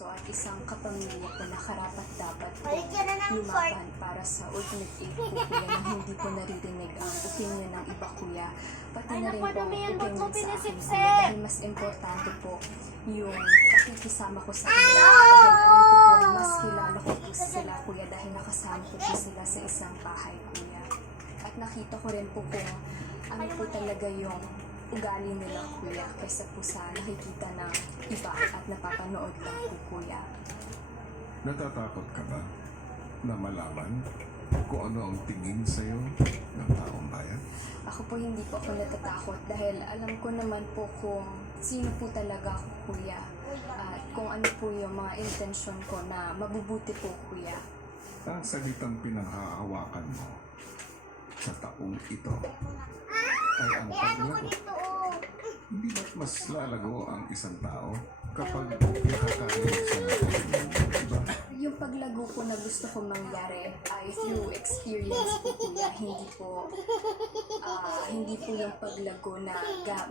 seryoso at isang kapamilya po na karapat-dapat po lumaban para sa ultimate aid po kuya na hindi po naririnig ang opinion ng iba kuya. Pati na rin po ang opinion sa akin kuya dahil mas importante po yung pakikisama ko sa kanila. Dahil alam ko po mas kilala ko po sila kuya dahil nakasama ko po sila sa isang bahay kuya. At nakita ko rin po kung ano po talaga yung ugali nila kuya kaysa po sa nakikita ng iba at napapanood lang po kuya. Natatakot ka ba na malaman kung ano ang tingin sa'yo ng taong bayan? Ako po hindi po ako natatakot dahil alam ko naman po kung sino po talaga ako kuya at kung ano po yung mga intensyon ko na mabubuti po kuya. Ang salitang pinanghahawakan mo sa taong ito ay ang paglago. Hindi ba't mas lalago ang isang tao kapag nakakaroon siya ng opinion ng iba? Yung paglago po na gusto ko mangyari ay through experience po kuya, hindi po yung paglago na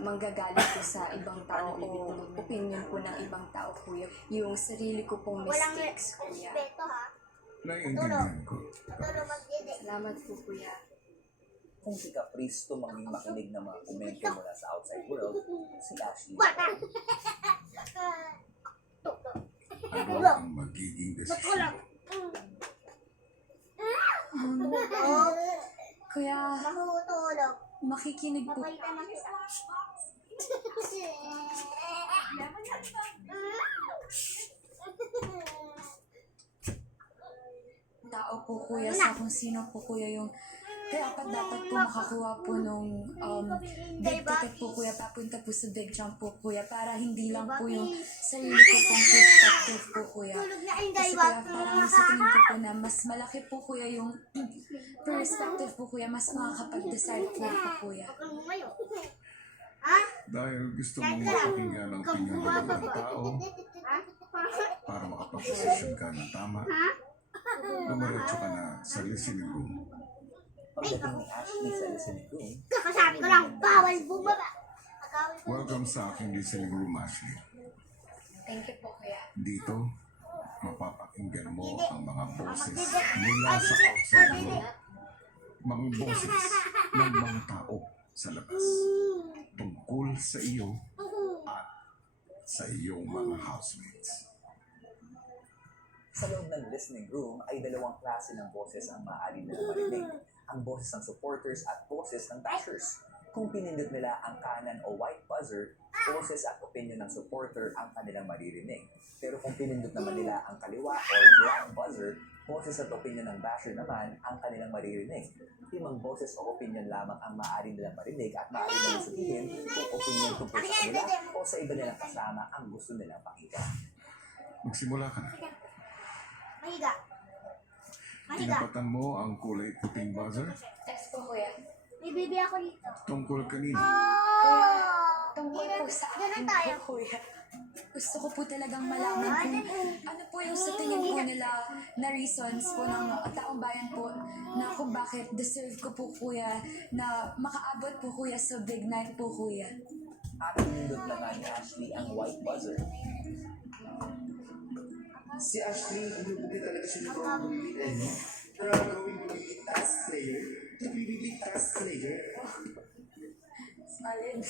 manggagaling po sa ibang tao o opinion po ng ibang tao kuya. Yung sarili ko pong mistakes kuya. Naiintindihan ko. Salamat po kuya. Kung si Caprice tumanging makinig ng mga komento mula sa outside world, si Ashley. Ano ang magiging desisyon? Kuya, makikinig po. Tao po kuya sa kung sino po kuya yung dapat po makakuha po nung big ticket po kuya papunta po sa big jump po kuya para hindi lang po yung sarili ko pong perspective po kuya. Kasi kuya parang sa tingin ko po na mas malaki po kuya yung perspective po kuya, mas makakapag-decide po kuya. Dahil gusto mong mapakinggan ang opinion ng ibang tao para makapag-desisyon ka ng tama, dumiretso ka na sa listening room. Pagdating ni Ashley sa listening room, Kakasabi ko lang, bawal bumaba. Welcome sa aking listening room, Ashley. Thank you po kuya. Dito, mapapakinggan mo ang mga boses mula sa outside world. Mga boses ng mga tao sa labas tungkol sa iyo at sa iyong mga housemates. sa loob ng listening room ay dalawang klase ng boses ang maaari nilang marinig. Ang boses ng supporters at boses ng bashers. Kung pinindot nila ang kanan o white buzzer, boses at opinion ng supporter ang kanilang maririnig. Pero kung pinindot naman nila ang kaliwa or black buzzer, boses at opinion ng basher naman ang kanilang maririnig. Limang boses o opinion lamang ang maaari nilang marinig at maaari nilang sabihin kung opinion tungkol sa kanila o sa iba nilang kasama ang gusto nilang pakinggan. Magsimula ka na. Mahiga. Mahiga. Tinapatan mo ang kulay puting buzzer Yes po kuya. May bibi ako dito. tungkol kanina. Tungkol po sa akin po kuya. Gusto ko po talagang malaman kung ano po yung sa tingin po nila na reasons po ng taong bayan po na kung bakit deserve ko po kuya na makaabot po kuya sa big night po kuya. At pinindot na nga ni Ashley ang white buzzer. Si Ashley, hindi po kita talaga siya nagpapagpitan niya. Pero gawin mo yung task player, nagpipili task player. Solid.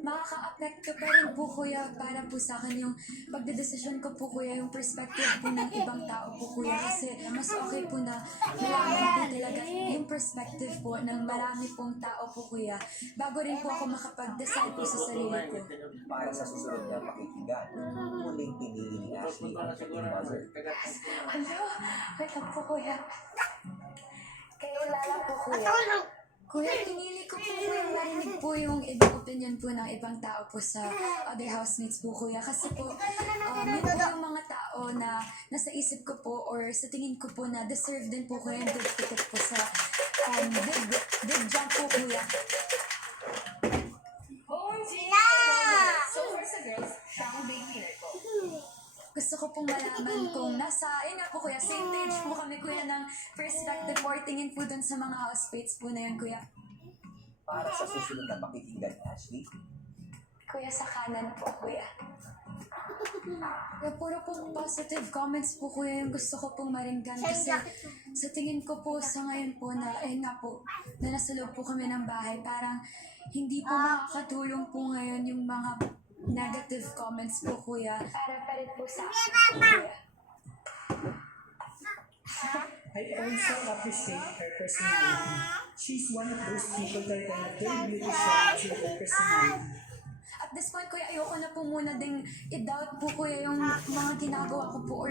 Makaka-apekto pa rin po kuya para po sa akin yung pagdedesisyon ko po kuya, yung perspective po ng ibang tao po kuya kasi mas okay po na malaman po talaga yung perspective po ng marami pong tao po kuya bago rin po ako makapag-decide po sa sarili ko. Para sa susunod na pakikinggan, muling pinili ni Ashley ang puting buzzer. Hello, wait lang po kuya. Kayo lala po kuya. Kuya, pinili ko po yung narinig po yung ibang opinion po ng ibang tao po sa other housemates po kuya. Kasi po, yun po yung mga tao na nasa isip ko po or sa tingin ko po na deserve din po kuya yung big ticket po sa big jump po kuya. Sila! So, for sa girls, siya ang big winner ko. Gusto ko pong malaman kung nasa, yun nga po kuya, same page po kami kuya ng perspective or tingin po dun sa mga housemates po na yun kuya. Para sa susunod na pakikinggan ni Ashley, Kuya sa kanan po kuya. Kaya puro po positive comments po kuya yung gusto ko pong maringgan kasi sa tingin ko po sa ngayon po na, nga po, na nasa loob po kami ng bahay, parang hindi po makakatulong po ngayon yung mga negative comments po kuya. Para pa rin po sa akin po, kuya. I also appreciate her personality. She's one of those people that can very beautiful to her personality. At this point kuya, ayoko na po muna ding i-doubt po kuya yung mga ginagawa ko po or